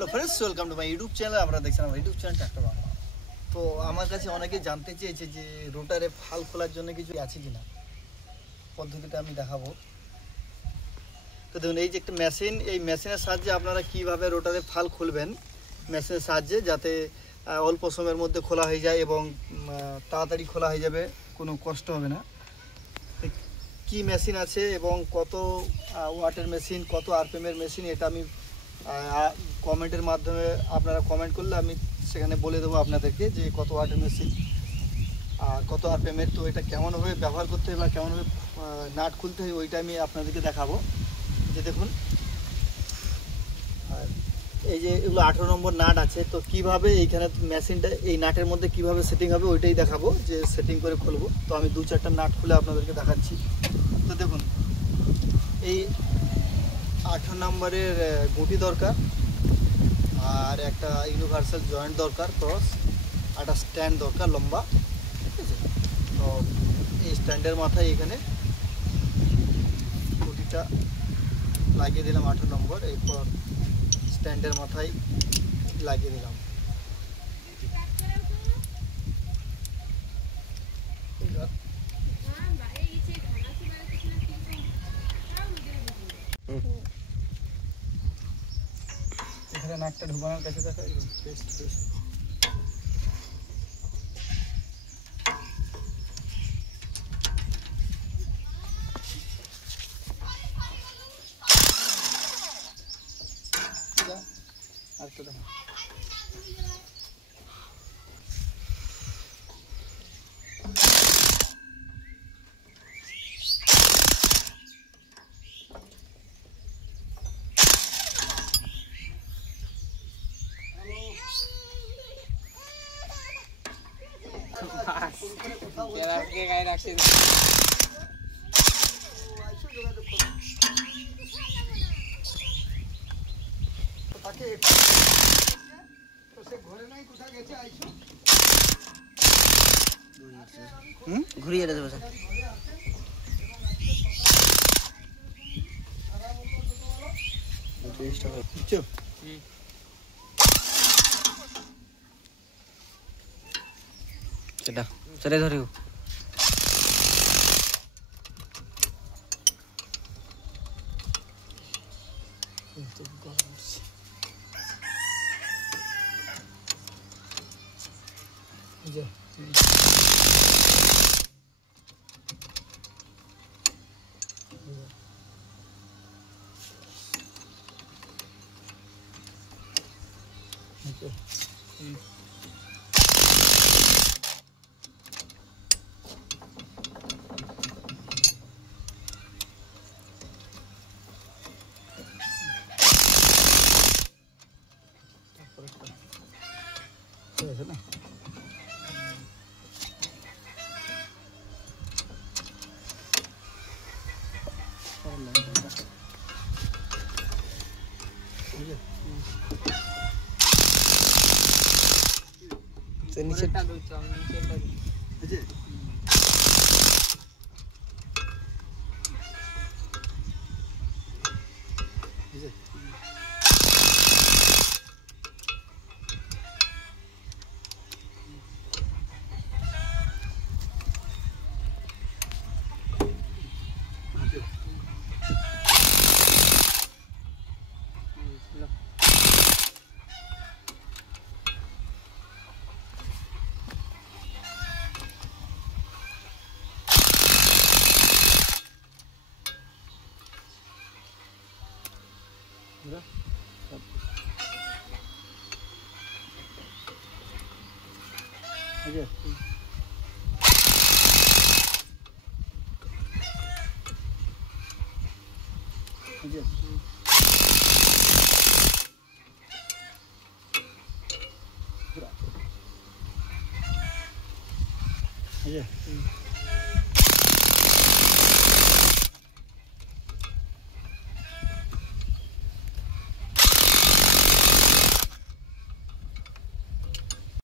Hello friends, welcome to my YouTube channel. আপনারা দেখছেন আমার ইউটিউব চ্যানেল ট্রাক্টর বাংলা। তো আমার কাছে অনেকে জানতে চেয়েছে যে রোটারে ফাল খোলার জন্য কিছু আছে কিনা, পদ্ধতিটা আমি দেখাবো। তো দেখুন, এই যে একটা মেশিন, এই মেশিনের সাহায্যে আপনারা কিভাবে রোটারে ফাল খুলবেন মেশিনের সাহায্যে, যাতে অল্প সময়ের মধ্যে খোলা হয়ে যায় এবং তাড়াতাড়ি খোলা হয়ে যাবে, কোনো কষ্ট হবে না। কি মেশিন আছে এবং কত ওয়াটের মেশিন, কত আরপিএমের মেশিন, এটা আমি কমেন্টের মাধ্যমে আপনারা কমেন্ট করলে আমি সেখানে বলে দেবো আপনাদেরকে যে কত ওয়াটের মেশিন আর কত আরপিএমের। তো এটা কেমনভাবে ব্যবহার করতে হবে বা কেমনভাবে নাট খুলতে হয় ওইটা আমি আপনাদেরকে দেখাবো। যে দেখুন, আর এই যে এগুলো 18 নম্বর নাট আছে, তো কিভাবে এইখানে মেশিনটা এই নাটের মধ্যে কিভাবে সেটিং হবে ওইটাই দেখাবো, যে সেটিং করে খুলবো। তো আমি 2-4টা নাট খুলে আপনাদেরকে দেখাচ্ছি। তো দেখুন, এই 18 নম্বরের গুটি দরকার, আর একটা ইউনিভার্সাল জয়েন্ট দরকার ক্রস, একটা স্ট্যান্ড দরকার লম্বা, ঠিক আছে। তো এই স্ট্যান্ডের মাথায় এখানে গুটিটা লাগিয়ে দিলাম 18 নম্বর, এরপর স্ট্যান্ডের মাথায় লাগিয়ে দিলাম। এখানে নাকটা ঢুকানোর কাছে দেখা বেস্ট বেস্ট। আরেকটা দেখা, ঘুরিয়ে দেবো স্যার। সেটা সেটাই ধরিও। না নিচে